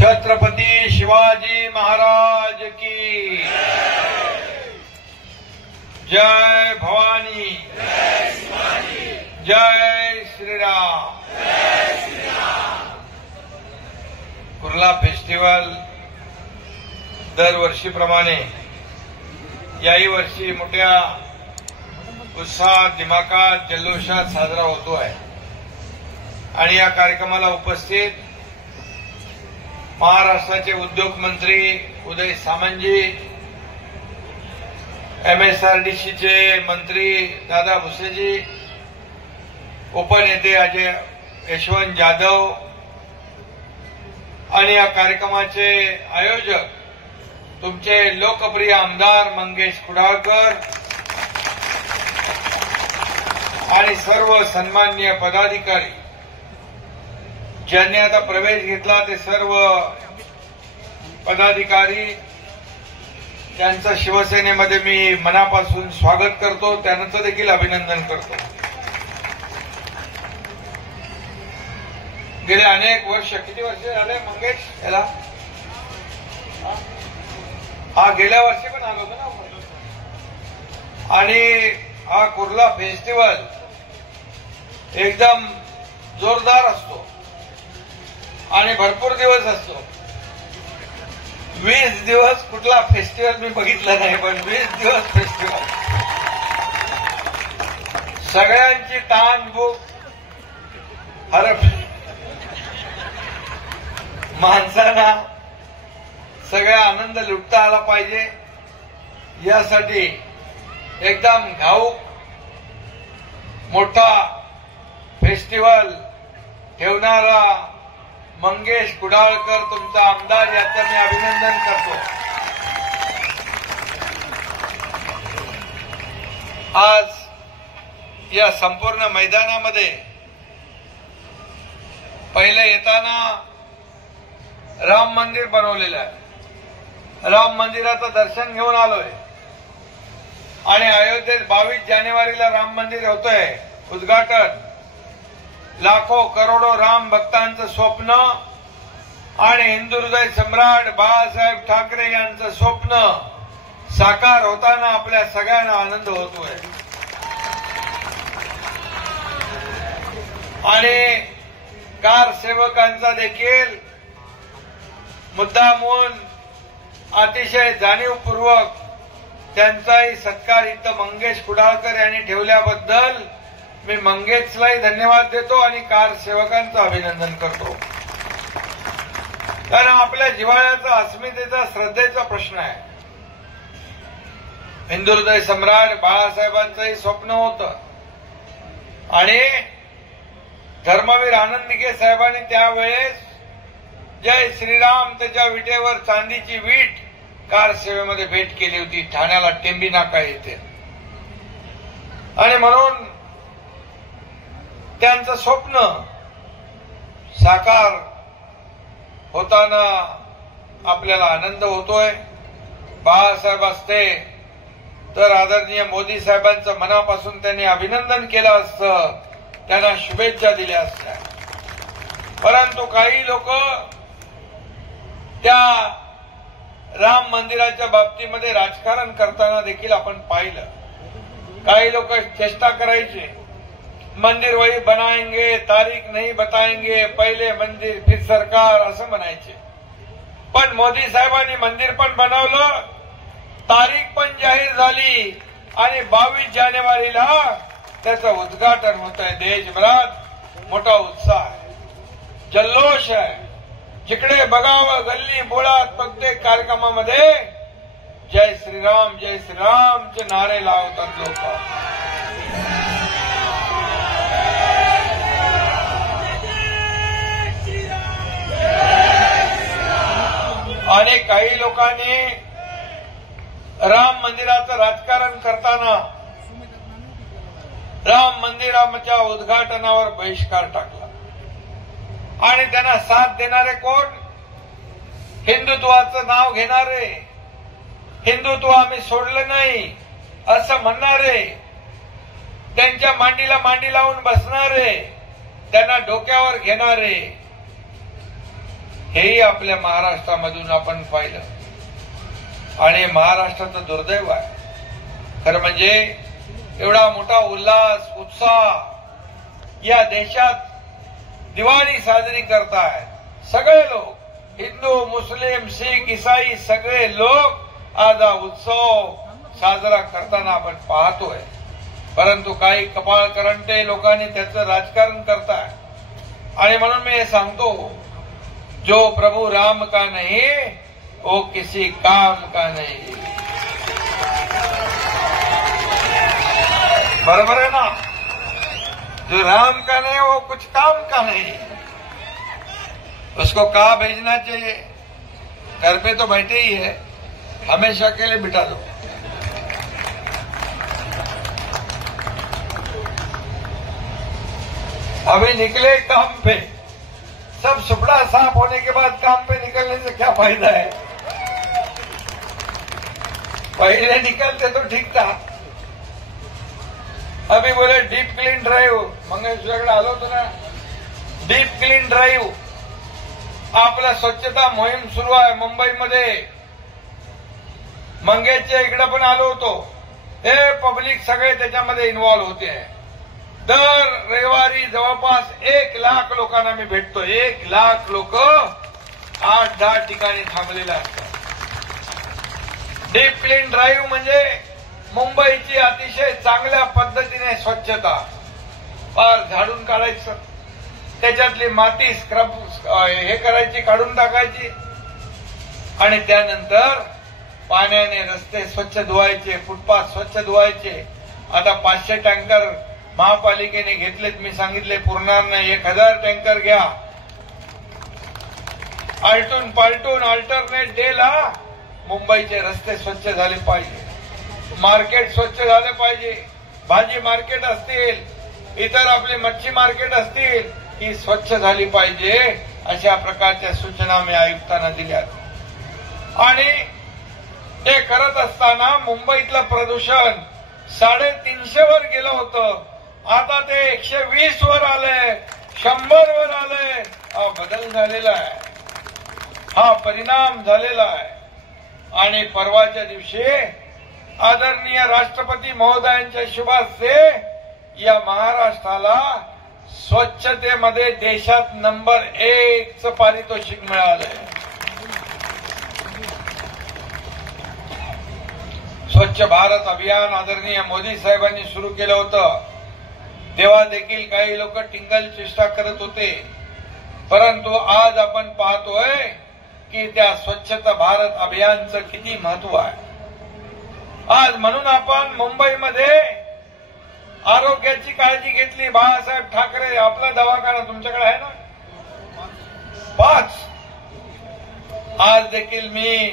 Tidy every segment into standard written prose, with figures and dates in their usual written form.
छत्रपती शिवाजी महाराज की जय भवानी, जय श्रीराम। कुर्ला फेस्टिवल दरवर्षीप्रमाणे याही वर्षी मोठ्या उत्साहात, दिमाखात, जल्लोषात साजरा होतो आहे आणि या कार्यक्रमाला उपस्थित महाराष्ट्राचे उद्योग मंत्री उदय सामंतजी, MSRDCचे मंत्री दादा भुसेजी, उपनेते अजय यशवंत जाधव आणि या कार्यक्रमाचे आयोजक तुमचे लोकप्रिय आमदार मंगेश कुडाळकर आणि सर्व सन्माननीय पदाधिकारी ज्यांनी आता प्रवेश घेतला ते सर्व पदाधिकारी, त्यांचं शिवसेनेमध्ये मी मनापासून स्वागत करतो, त्यांचं देखील अभिनंदन करतो। गेले अनेक वर्ष, किती वर्ष झाले मंगेश याला? हा गेल्या वर्षी पण आलो होतो ना। आणि हा कुर्ला फेस्टिवल एकदम जोरदार असतो आणि भरपूर दिवस असतो। 20 दिवस कुठला फेस्टिवल मी बघितला नाही, पण 20 दिवस फेस्टिवल, सगळ्यांची ताण भूक हरपली, माणसांना सगळा आनंद लुटता आला पाहिजे यासाठी एकदम घाऊक मोठा फेस्टिवल ठेवणारा मंगेश कुडाळकर तुमचा आमदार, याचं मी अभिनंदन करतो। आज या संपूर्ण मैदानामध्ये पहिले येताना राम मंदिर बनवलेलं आहे, राम मंदिराचं दर्शन घेऊन आलोय आणि अयोध्येत 22 जानेवारीला राम मंदिर होतंय उद्घाटन। लाखो करोडो राम भक्तांचं स्वप्न आणि हिंदू हृदय सम्राट बाळासाहेब ठाकरे यांचं स्वप्न साकार होताना आपल्या सगळ्यांना आनंद होतोय। आणि कार सेवकांचा देखील मुद्दामून अतिशय जाणीवपूर्वक त्यांचाही सत्कार इथं मंगेश कुडाळकर यांनी ठेवल्याबद्दल मी मंगेशलाही धन्यवाद देतो आणि कार सेवकांचं अभिनंदन करतो। कारण आपल्या जिव्हाळ्याचा, अस्मितेचा, श्रद्धेचा प्रश्न आहे। हिंदू हृदय सम्राट बाळासाहेबांचंही स्वप्न होतं आणि धर्मवीर आनंद दिघे साहेबांनी त्यावेळेस जय श्रीराम त्याच्या विटेवर चांदीची वीट कार सेवेमध्ये भेट केली होती, ठाण्याला टेंबी नाका येथे। आणि म्हणून त्यांचं स्वप्न साकार होताना आपल्याला आनंद होतोय। बाळासाहेब असते तर आदरणीय मोदी साहेबांचं मनापासून त्यांनी अभिनंदन केलं असतं, त्यांना शुभेच्छा दिल्या असत्या। परंतु काही लोक त्या राम मंदिराच्या बाबतीमध्ये राजकारण करताना देखील आपण पाहिलं। काही लोक चेष्टा करायचे, मंदिर वही बनाएंगे, तारीख नहीं बताएंगे, पहिले मंदिर फिर सरकार असं म्हणायचे। पण मोदी साहेबांनी मंदिर पण बनवलं, तारीख पण जाहीर झाली आणि 22 जानेवारीला त्याचं उद्घाटन होत आहे। देशभरात मोठा उत्साह आहे, जल्लोष आहे। जिकडे बघावं गल्ली बोळात प्रत्येक कार्यक्रमामध्ये जय श्रीरामचे नारे लावतात लोक। आणि काही लोकांनी राम मंदिराचं राजकारण करताना राम मंदिराच्या उद्घाटनावर बहिष्कार टाकला आणि त्यांना साथ देणारे कोण? हिंदुत्वाचं नाव घेणारे, हिंदुत्व आम्ही सोडलं नाही असं म्हणणारे, त्यांच्या मांडीला मांडी लावून बसणारे, त्यांना डोक्यावर घेणारे हेही आपल्या महाराष्ट्रामधून आपण पाहिलं. आणि महाराष्ट्राचं दुर्दैव आहे खरं म्हणजे, एवढा मोठा उल्हास उत्साह या देशात दिवाळी साजरी करतायत सगळे लोक, हिंदू मुस्लिम शीख ईसाई सगळे लोक आज हा उत्सव साजरा करताना आपण पाहतोय. परंतु काही कपाळ करंटे लोकांनी त्याचं राजकारण करताय. आणि म्हणून मी हे सांगतो, जो प्रभू राम का नहीं वो किसी काम का नहीं. बराबर है ना? जो राम का नहीं वो कुछ काम का नहीं. उसको कहाँ भेजना चाहिए? घर पे तो बैठे ही है, हमेशा के लिए बिठा दो. अभी निकले काम पे, सब सुपड़ा साफ होने के बाद काम पे निकलने से क्या फायदा है? पहले निकलते तो ठीक था. अभी बोले डीप क्लीन ड्राईव्ह, मंगेशकडे आलो होतो ना, डीप क्लीन ड्राईव्ह आपला स्वच्छता मोहीम सुरू आहे मुंबईमध्ये. मंगेशच्या इकडे पण आलो होतो. हे पब्लिक सगळे त्याच्यामध्ये इन्व्हॉल्व होते. दर रविवारी जवळपास 1 लाख लोकांना मी भेटतो. 1 लाख लोक 8-10 ठिकाणी थांबलेले असतात. डीप क्लीन ड्राईव्ह म्हणजे मुंबईची अतिशय चांगल्या पद्धतीने स्वच्छता, फार झाडून काढायचं, त्याच्यातली माती स्क्रब हे करायची, काढून टाकायची आणि त्यानंतर पाण्याने रस्ते स्वच्छ धुवायचे, फुटपाथ स्वच्छ धुवायचे. आता 500 टँकर महापालिकेने घेतलेत. मी सांगितले पुरणार नाही, 1000 टँकर घ्या. आलटून पालटून अल्टरनेट डेला मुंबईचे रस्ते स्वच्छ झाले पाहिजे, मार्केट स्वच्छ झाले पाहिजे, भाजी मार्केट असतील, इतर आपले मच्छी मार्केट असतील, ही स्वच्छ झाली पाहिजे. अशा प्रकारच्या सूचना मी आयुक्तांना दिल्या. आणि ते करत असताना मुंबईतलं प्रदूषण 350 वर गेलं होतं. आता ते 120 वर आलंय, 100 वर आलंय. हा बदल झालेला आहे, हा परिणाम झालेला आहे. आणि परवाच्या दिवशी आदरणीय राष्ट्रपती महोदयांच्या शुभास्ते या महाराष्ट्राला स्वच्छतेमध्ये देशात नंबर 1चं पारितोषिक मिळालंय. स्वच्छ भारत अभियान आदरणीय मोदी साहेबांनी सुरू केलं होतं. तेव्हा देखील काही लोक टिंगल चेष्टा करत होते. परंतु आज आपण पाहतोय की त्या स्वच्छता भारत अभियानचं किती महत्व आहे. आज म्हणून आपण मुंबईमध्ये आरोग्याची काळजी घेतली. बाळासाहेब ठाकरे आपला दवाखाना तुमच्याकडे आहे ना 5. आज देखील मी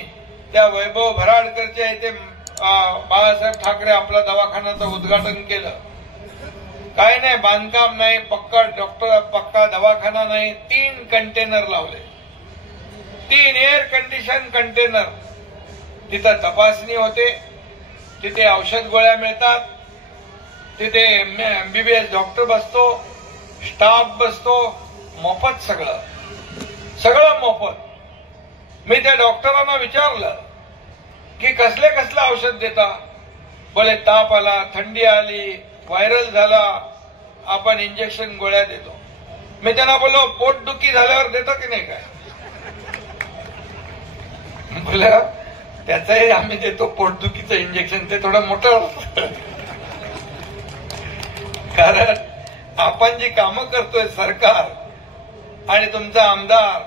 त्या वैभव भराडकरच्या इथे बाळासाहेब ठाकरे आपला दवाखान्याचं उद्घाटन केलं. काय नाही, बांधकाम नाही, पक्का डॉक्टर, पक्का दवाखाना नाही. 3 कंटेनर लावले, 3 एअर कंडिशन कंटेनर. तिथं तपासणी होते, तिथे औषध गोळ्या मिळतात, तिथे एमबीबीएस डॉक्टर बसतो, स्टाफ बसतो, मोफत सगळं मोफत. मी त्या डॉक्टरांना विचारलं की कसले औषध देता? बोले ताप आला, थंडी आली, व्हायरल झाला, आपण इंजेक्शन गोळ्या देतो. मी त्यांना बोललो पोटदुखी झाल्यावर देतो की नाही काय? बोला त्याचंही आम्ही देतो पोटदुखीचं इंजेक्शन, ते थोडं मोठं असतं. कारण आपण जी कामं करतोय सरकार आणि तुमचा आमदार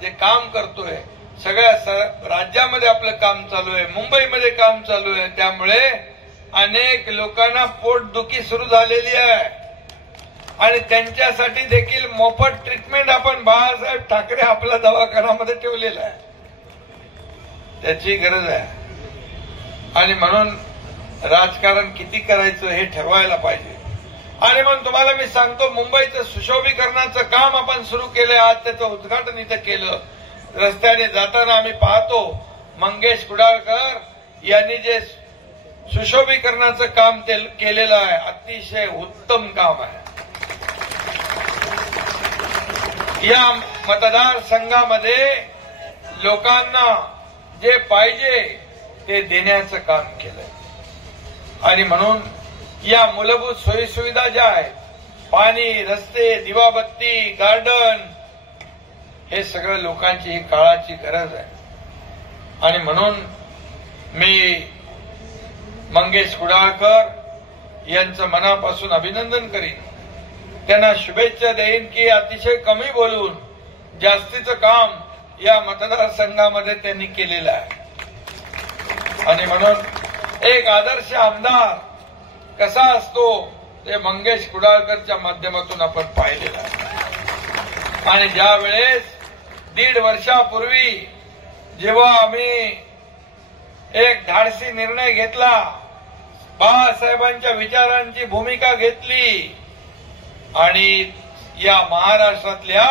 जे काम करतोय, सगळ्या राज्यामध्ये आपलं काम चालू आहे, मुंबईमध्ये काम चालू आहे. त्यामुळे अनेक लोकांना पोटदुखी सुरू झालेली आहे आणि त्यांच्यासाठी देखील मोफत ट्रीटमेंट आपण बाळासाहेब ठाकरे आपल्या दवाखान्यामध्ये ठेवलेला आहे. त्याची गरज आहे. आणि म्हणून राजकारण किती करायचं हे ठरवायला पाहिजे. आणि म्हणून तुम्हाला मी सांगतो, मुंबईचं सुशोभीकरणाचं काम आपण सुरू केलंय. आज त्याचं उद्घाटन इथं केलं. रस्त्याने जाताना आम्ही पाहतो मंगेश कुडाळकर यांनी जे सुशोभीकरणाचं काम केलेलं आहे, अतिशय उत्तम काम आहे. या मतदारसंघामध्ये लोकांना जे पाहिजे ते देण्याचं काम केलंय. आणि म्हणून या मूलभूत सोयीसुविधा ज्या आहेत, पाणी, रस्ते, दिवाबत्ती, गार्डन, हे सगळं लोकांची ही काळाची गरज आहे. आणि म्हणून मी मंगेश कुडाळकर यांचं मनापासून अभिनंदन करीन, त्यांना शुभेच्छा देईन की अतिशय कमी बोलून जास्तीचं काम या मतदारसंघामध्ये त्यांनी केलेलं आहे. आणि म्हणून एक आदर्श आमदार कसा असतो ते मंगेश कुडाळकरच्या माध्यमातून आपण पाहिलेलं आहे. आणि ज्या वेळेस 1.5 वर्षापूर्वी जेव्हा आम्ही एक धाडसी निर्णय घेतला, बाळासाहेबांच्या विचारांची भूमिका घेतली आणि या महाराष्ट्रातल्या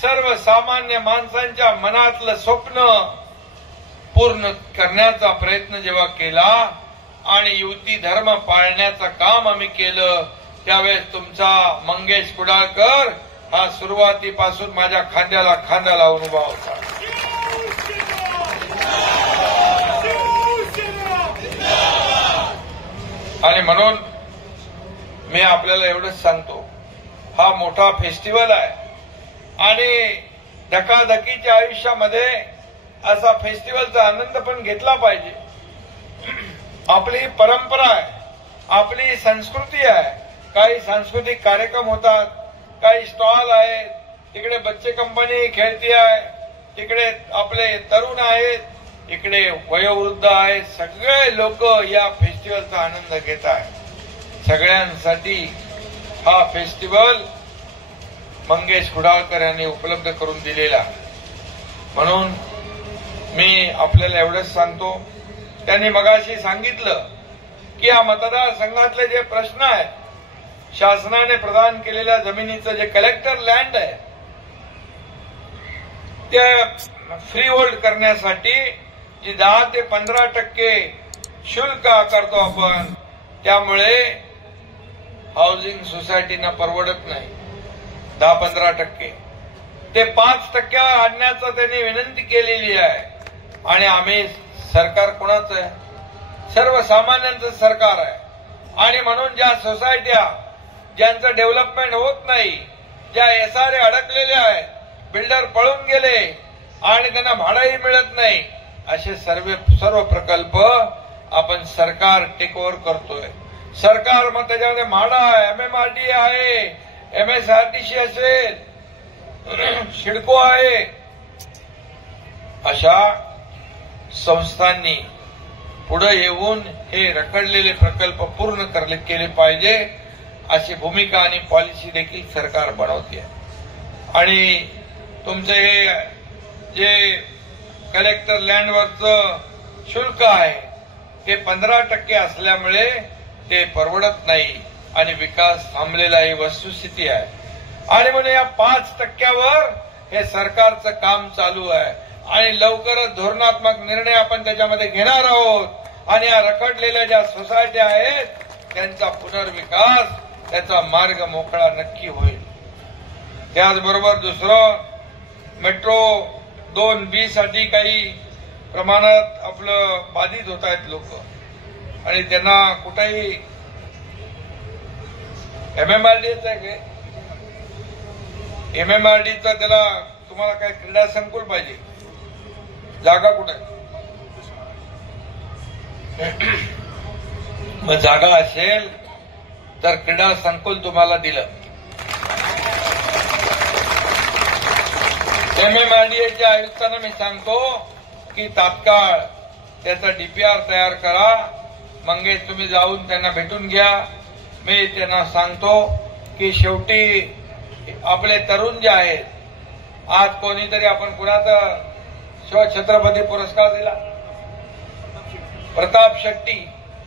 सर्वसामान्य माणसांच्या मनातलं स्वप्न पूर्ण करण्याचा प्रयत्न जेव्हा केला आणि युती धर्म पाळण्याचं काम आम्ही केलं, त्यावेळेस तुमचा मंगेश कुडाळकर हा सुरुवातीपासून माझ्या खांद्याला खांदा लावून उभा होता. आणि म्हणून मी आपल्याला एवढंच सांगतो, हा मोठा फेस्टिवल आहे आणि धकाधकीच्या आयुष्यामध्ये असा फेस्टिवलचा आनंद पण घेतला पाहिजे. आपली परंपरा आहे, आपली संस्कृती आहे. काही सांस्कृतिक कार्यक्रम होतात, काही स्टॉल आहेत, तिकडे बच्चे कंपनी खेळती आहे, तिकडे आपले तरुण आहेत, इकडे वयोवृद्ध आहेत. सगळे लोक या फेस्टिवलचा आनंद घेत आहेत. सगळ्यांसाठी हा फेस्टिवल मंगेश कुडाळकर यांनी उपलब्ध करून दिलेला. म्हणून मी आपल्याला एवढंच सांगतो, त्यांनी मगाशी सांगितलं की या मतदारसंघातले जे प्रश्न आहेत, शासनाने प्रदान केलेल्या जमिनीचं जे कलेक्टर लँड आहे ते फ्री होल्ड करण्यासाठी जी 10 ते 15% शुल्क आकारतो आपण, त्यामुळे हाऊसिंग सोसायटीना परवडत नाही. 10-15% ते 5% आणण्याचं त्यांनी विनंती केलेली आहे. आणि आम्ही सरकार कोणाचं आहे? सर्वसामान्यांचं सरकार आहे. आणि म्हणून ज्या सोसायट्या ज्यांचं डेव्हलपमेंट होत नाही, ज्या SRA अडकलेल्या आहेत, बिल्डर पळून गेले आणि त्यांना भाडंही मिळत नाही, असे सर्व प्रकल्प आपण सरकार टेक ओव्हर करतोय. सरकार मग त्याच्यामध्ये म्हाडा आहे, MMRDA आहे, MSRDC असेल, सिडको आहे, अशा संस्थांनी पुढे येऊन हे रखडलेले प्रकल्प पूर्ण केले पाहिजे, अशी भूमिका आणि पॉलिसी देखील सरकार बनवते. आणि तुमचे हे जे कलेक्टर लँडवरचं शुल्क आहे ते 15% असल्यामुळे ते परवडत नाही आणि विकास थांबलेला ही वस्तुस्थिती आहे. आणि म्हणून या 5%वर हे सरकारचं काम चालू आहे आणि लवकरच धोरणात्मक निर्णय आपण त्याच्यामध्ये घेणार आहोत. आणि या रखडलेल्या ज्या सोसायट्या आहेत त्यांचा पुनर्विकास, त्याचा मार्ग मोकळा नक्की होईल. त्याचबरोबर दुसरं, मेट्रो 2B साठी काही प्रमाणात आपलं बाधित होत आहेत लोक आणि त्यांना कुठेही MMRDAचं आहे काय, MMRDAचं त्याला तुम्हाला काय क्रीडा संकुल पाहिजे, जागा कुठे? मग जागा असेल तर क्रीडा संकुल तुम्हाला दिलं. MMRDAच्या आयुक्तांना मी सांगतो की तात्काळ त्याचा DPR तयार करा. मंगेश तुम्ही जाऊन त्यांना भेटून घ्या. मी त्यांना सांगतो की शेवटी आपले तरुण जे आहेत, आज कोणीतरी आपण कुणाचा शिवछत्रपती पुरस्कार दिला, प्रताप शेट्टी,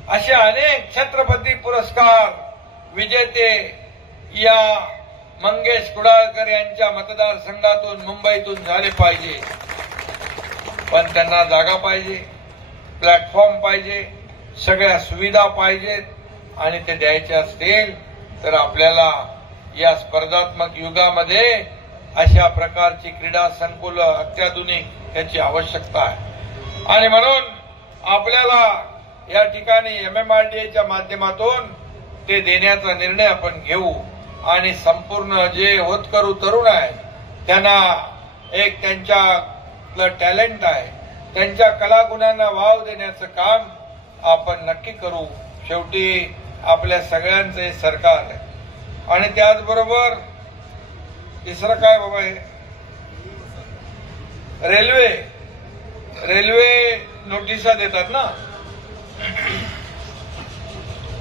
असे अनेक छत्रपती पुरस्कार विजेते या मंगेश कुडाळकर यांच्या मतदारसंघातून, मुंबईतून झाले पाहिजे. पण त्यांना जागा पाहिजे, प्लॅटफॉर्म पाहिजे, सगळ्या सुविधा पाहिजेत. आणि ते द्यायचे असतील तर आपल्याला या स्पर्धात्मक युगामध्ये अशा प्रकारची क्रीडा संकुल अत्याधुनिक याची आवश्यकता आहे आणि म्हणून आपल्याला या ठिकाणी MMRDAच्या माध्यमातून ते देण्याचा निर्णय आपण घेऊ आणि संपूर्ण जे होतकरू तरुण आहेत त्यांना एक त्यांच्या टॅलेंट आहे त्यांच्या कलागुणांना वाव देण्याचं काम आपण नक्की करू. शेवटी आपल्या सगळ्यांचं हे सरकार आहे आणि त्याचबरोबर तिसरं काय बाबा हे रेल्वे नोटिसा देतात ना,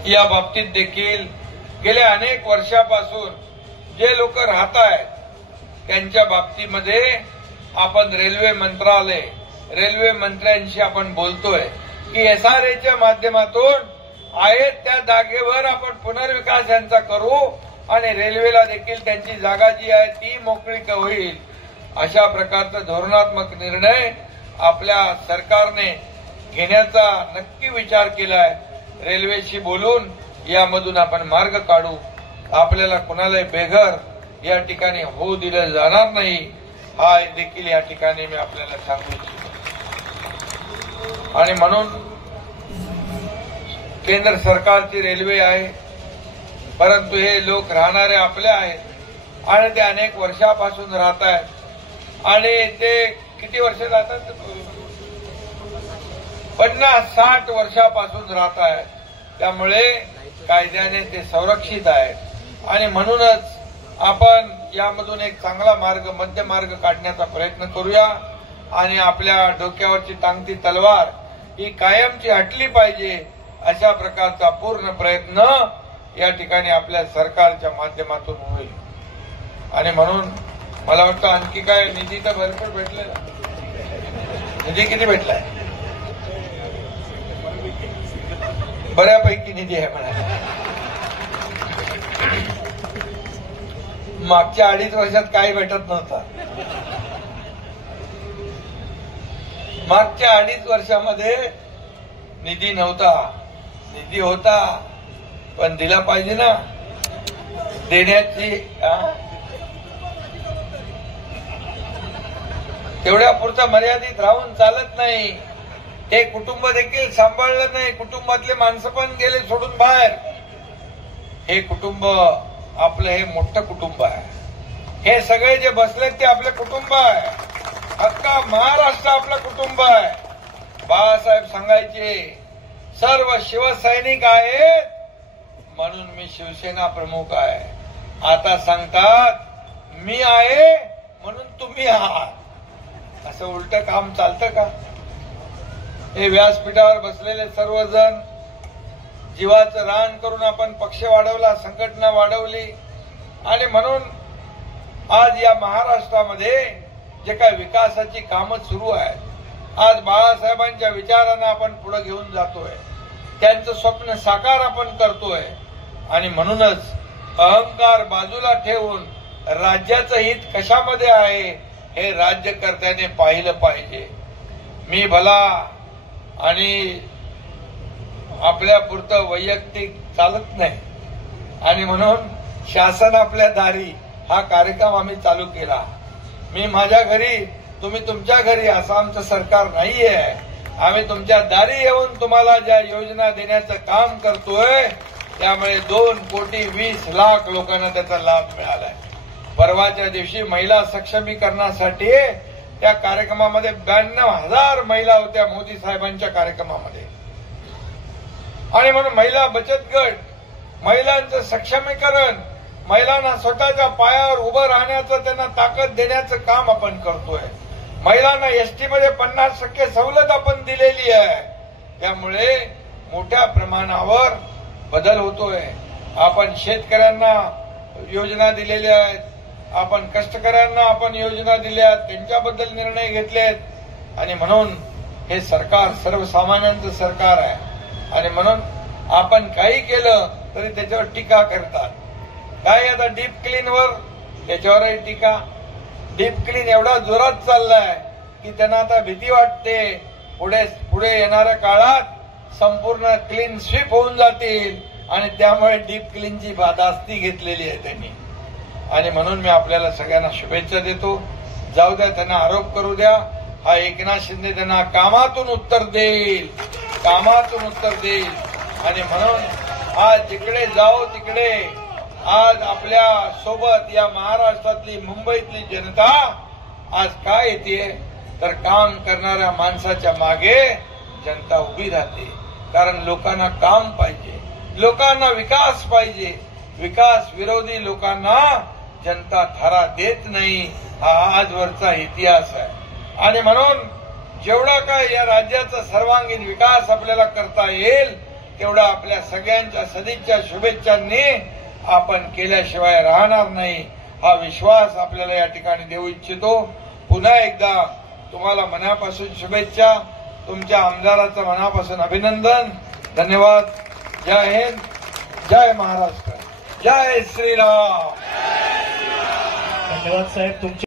या बाबतीत देखील गेल्या अनेक वर्षापासून जे लोक राहत आहेत त्यांच्या बाबतीमध्ये आपण रेल्वे मंत्रालय रेल्वे मंत्र्यांशी आपण बोलतोय की SRAच्या माध्यमातून आहेत त्या जागेवर आपण पुनर्विकास यांचा करू आणि रेल्वेला देखील त्यांची जागा जी आहे ती मोकळी होईल. अशा प्रकारचा धोरणात्मक निर्णय आपल्या सरकारने घेण्याचा नक्की विचार केलाय. रेल्वेशी बोलून यामधून आपण मार्ग काढू. आपल्याला कुणालाही बेघर या ठिकाणी होऊ दिलं जाणार नाही हा देखील या ठिकाणी मी आपल्याला सांगू इच्छितो. आणि म्हणून केंद्र सरकारची रेल्वे आहे परंतु हे लोक राहणारे आपले आहेत आणि ते अनेक वर्षापासून राहत आहेत आणि ते किती वर्ष राहतात 50-60 वर्षापासून राहत आहेत. त्यामुळे कायद्याने ते संरक्षित आहेत आणि म्हणूनच आपण यामधून एक चांगला मार्ग मध्य मार्ग काढण्याचा प्रयत्न करूया आणि आपल्या डोक्यावरची टांगती तलवार ही कायमची हटली पाहिजे अशा प्रकारचा पूर्ण प्रयत्न या ठिकाणी आपल्या सरकारच्या माध्यमातून होईल. आणि म्हणून मला वाटतं आणखी काय निधी तर भरपूर भेटलेला. निधी किती भेटलाय? बऱ्यापैकी निधी आहे म्हणा. मागच्या 2.5 वर्षात काही भेटत नव्हता. मागच्या 2.5 वर्षामध्ये निधी नव्हता. निधी होता पण दिला पाहिजे ना. देण्याची तेवढ्या पुरता मर्यादित राहून चालत नाही. हे कुटुंब देखील सांभाळलं नाही. कुटुंबातले माणसं पण गेले सोडून बाहेर. हे कुटुंब आपलं हे मोठं कुटुंब आहे. हे सगळे जे बसलेत ते आपले कुटुंब आहे. अख्खा महाराष्ट्र आपलं कुटुंब आहे. बाळासाहेब सांगायचे सर्व शिवसैनिक आहेत म्हणून मी शिवसेना प्रमुख आहे. आता सांगतात मी आहे म्हणून तुम्ही आहात. असं उलटं काम चालतं का? हे व्यासपीठावर बसलेले सर्वजण जीवाचं रान करून आपण पक्ष वाढवला, संघटना वाढवली आणि म्हणून आज या महाराष्ट्रामध्ये जे काही विकासाची कामं सुरू आहेत आज बाळासाहेबांच्या विचारांना आपण पुढे घेऊन जातोय. त्यांचं स्वप्न साकार आपण करतोय आणि म्हणूनच अहंकार बाजूला ठेवून राज्याचं हित कशामध्ये आहे हे राज्यकर्त्याने पाहिलं पाहिजे. मी भला आणि आपल्या पुरतं वैयक्तिक चालत नाही आणि म्हणून शासन आपल्या दारी हा कार्यक्रम आम्ही चालू केला. मी माझ्या घरी तुम्ही तुमच्या घरी असं आमचं सरकार नाहीये. आम्ही तुमच्या दारी येऊन तुम्हाला ज्या योजना देण्याचं काम करतोय त्यामुळे 2,20,00,000 लोकांना त्याचा लाभ मिळालाय. परवाच्या दिवशी महिला सक्षमीकरणासाठी त्या कार्यक्रमामध्ये 92,000 महिला होत्या मोदी साहेबांच्या कार्यक्रमामध्ये. आणि म्हणून महिला बचत गट, महिलांचं सक्षमीकरण, महिलांना स्वतःच्या पायावर उभं राहण्याचं त्यांना ताकद देण्याचं काम आपण करतोय. महिलांना एसटीमध्ये 50% सवलत आपण दिलेली आहे. त्यामुळे मोठ्या प्रमाणावर बदल होतोय. आपण शेतकऱ्यांना योजना दिलेल्या आहेत. आपण कष्टकऱ्यांना आपण योजना दिल्या त्यांच्याबद्दल निर्णय घेतलेत आणि म्हणून हे सरकार सर्वसामान्यांचं सरकार आहे. आणि म्हणून आपण काही केलं तरी त्याच्यावर टीका करतात. काय आता डीप क्लीनवर त्याच्यावरही टीका. डीप क्लीन एवढा जोरात चाललाय की त्यांना आता भीती वाटते पुढे येणाऱ्या काळात संपूर्ण क्लीन स्वीप होऊन जातील आणि त्यामुळे डीप क्लीनची बाधास्ती घेतलेली आहे त्यांनी. आणि म्हणून मी आपल्याला सगळ्यांना शुभेच्छा देतो. जाऊ द्या, त्यांना आरोप करू द्या. हा एकनाथ शिंदे त्यांना कामातून उत्तर देईल, कामातून उत्तर देईल. आणि म्हणून आज जिकडे जाओ तिकडे आज आपल्या सोबत या महाराष्ट्रातली मुंबईतली जनता आज काय येते तर काम करणाऱ्या माणसाच्या मागे जनता उभी राहते. कारण लोकांना काम पाहिजे, लोकांना विकास पाहिजे. विकास विरोधी लोकांना जनता थारा देत नाही, हा आजवरचा इतिहास आहे. आणि म्हणून जेवढा काय या राज्याचा सर्वांगीण विकास आपल्याला करता येईल तेवढा आपल्या सगळ्यांच्या सदिच्छा शुभेच्छांनी आपण केल्याशिवाय राहणार नाही, हा विश्वास आपल्याला या ठिकाणी देऊ इच्छितो. पुन्हा एकदा तुम्हाला मनापासून शुभेच्छा, तुमच्या आमदाराचं मनापासून अभिनंदन. धन्यवाद. जय हिंद, जय महाराष्ट्र, जय श्रीराम. धन्यवाद साहेब. तुमचे